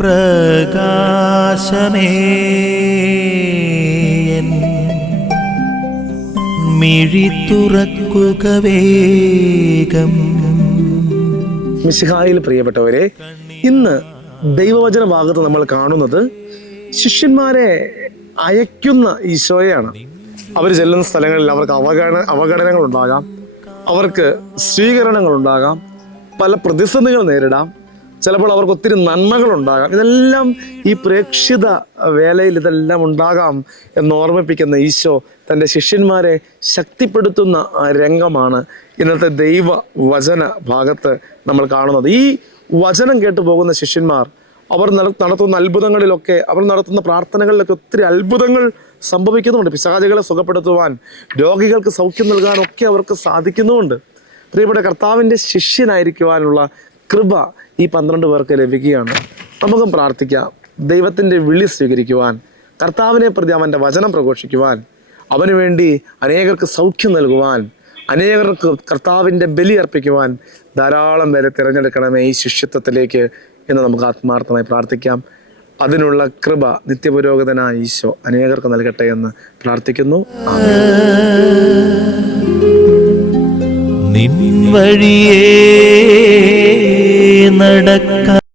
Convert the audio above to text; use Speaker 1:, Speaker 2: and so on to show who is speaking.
Speaker 1: പ്രകാശമേ. മിഴി വേഗം.
Speaker 2: മിശിഹായിൽ പ്രിയപ്പെട്ടവരെ ഇന്ന് ദൈവവചന ഭാഗത്ത് നമ്മൾ കാണുന്നത് ശിഷ്യന്മാരെ അയക്കുന്ന ഈശോയാണ് അവർ ചെല്ലുന്ന സ്ഥലങ്ങളിൽ അവർക്ക് അവഗണ അവഗണനകൾ ഉണ്ടാകാം അവർക്ക് സ്വീകരണങ്ങൾ ഉണ്ടാകാം പല പ്രതിസന്ധികൾ നേരിടാം. ചിലപ്പോൾ അവർക്ക് ഒത്തിരി നന്മകൾ ഉണ്ടാകാം ഇതെല്ലാം ഈ പ്രേക്ഷിത വേലയിൽ ഇതെല്ലാം ഉണ്ടാകാം എന്ന് ഓർമ്മിപ്പിക്കുന്ന ഈശോ തന്റെ ശിഷ്യന്മാരെ ശക്തിപ്പെടുത്തുന്ന രംഗമാണ് ഇന്നത്തെ ദൈവ വചന ഭാഗത്ത് നമ്മൾ കാണുന്നത്. ഈ വചനം കേട്ടു പോകുന്ന ശിഷ്യന്മാർ അവർ നട- നടത്തുന്ന അത്ഭുതങ്ങളിലൊക്കെ അവർ നടത്തുന്ന പ്രാർത്ഥനകളിലൊക്കെ ഒത്തിരി അത്ഭുതങ്ങൾ സംഭവിക്കുന്നുണ്ട്. പിശാചികളെ സുഖപ്പെടുത്തുവാൻ രോഗികൾക്ക് സൗഖ്യം നൽകാനൊക്കെ അവർക്ക് സാധിക്കുന്നുമുണ്ട്. പ്രിയപ്പെട്ട കർത്താവിന്റെ ശിഷ്യനായിരിക്കുവാനുള്ള കൃപ ഈ പന്ത്രണ്ട് പേർക്ക് ലഭിക്കുകയാണ്. നമുക്കും പ്രാർത്ഥിക്കാം. ദൈവത്തിന്റെ വിളി സ്വീകരിക്കുവാൻ കർത്താവിനെ പ്രതി അവന്റെ വചനം പ്രഘോഷിക്കുവാൻ അവന് വേണ്ടി അനേകർക്ക് സൗഖ്യം നൽകുവാൻ അനേകർക്ക് കർത്താവിന്റെ ബലി അർപ്പിക്കുവാൻ ധാരാളം പേരെ തിരഞ്ഞെടുക്കണമേ ഈ ശിഷ്യത്വത്തിലേക്ക് എന്ന് നമുക്ക് ആത്മാർത്ഥമായി പ്രാർത്ഥിക്കാം. അതിനുള്ള കൃപ നിത്യപുരോഗതനായ ഈശോ അനേകർക്ക് നൽകട്ടെ എന്ന് പ്രാർത്ഥിക്കുന്നു.
Speaker 1: നിൻ വഴിയേ നടക്ക